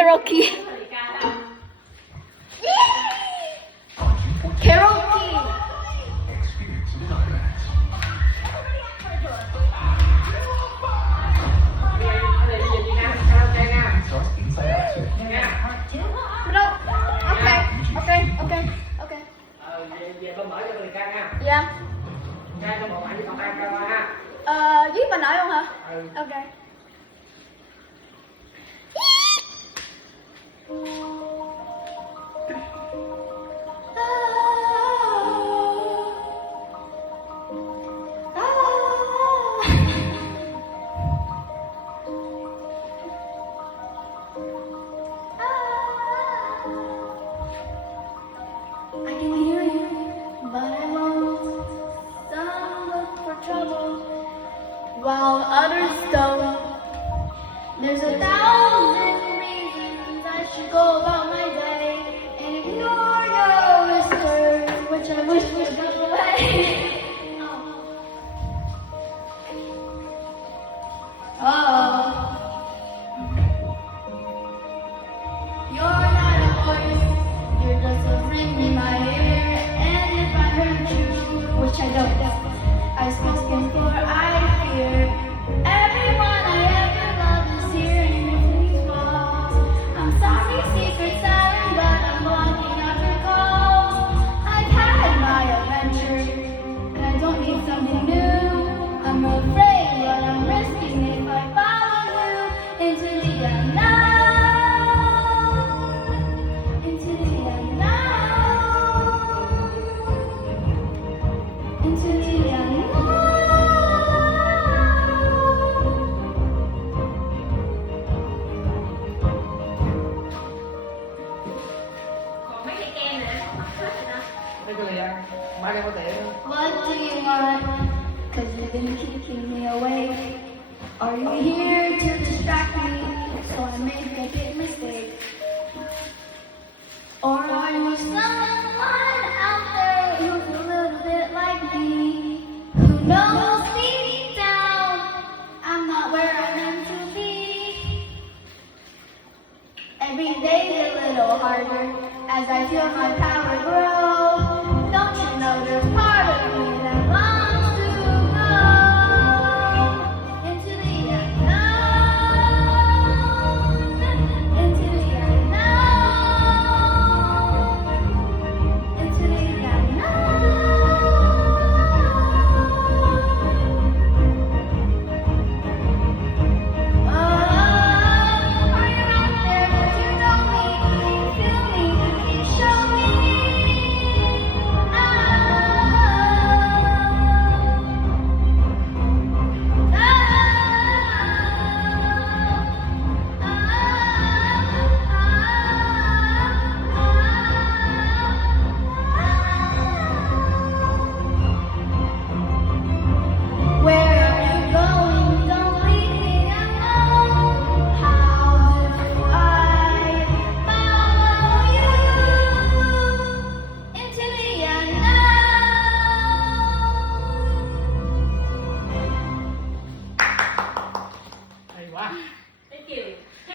Karaoke. Karaoke. Okay. Về tôi mở cho người ca nha. Dạ. Ca trong bộ ảnh còn hai ca ha. Với mình nói luôn hả? Ừ. Ok. I can hear you, but I won't. Some look for trouble, while others don't. There's 1,000 reasons I should go about my day and ignore your whispers, which I wish would go away. Oh. You're not a voice, you're just a ring in my ear. And if I hurt you, which I don't, I've spoken for I fear. Everyone I ever loved is hearing me fall. I'm sorry, secret silent, but I'm blocking out your call. I've had my adventure, and I don't need something new. I'm afraid what I'm risking if I follow you into the unknown. Into the unknown. Into the unknown. Còn mấy cây kem nữa, không hết rồi đó. Mấy cô này ăn. Mai em có thể. What do you want? Cause you've been keeping me awake. Are you here to distract me so I make a big mistake? Or are you someone out there who's a little bit like me? Who knows deep down I'm not where I'm meant to be? Every day's a little harder as I feel my power grow.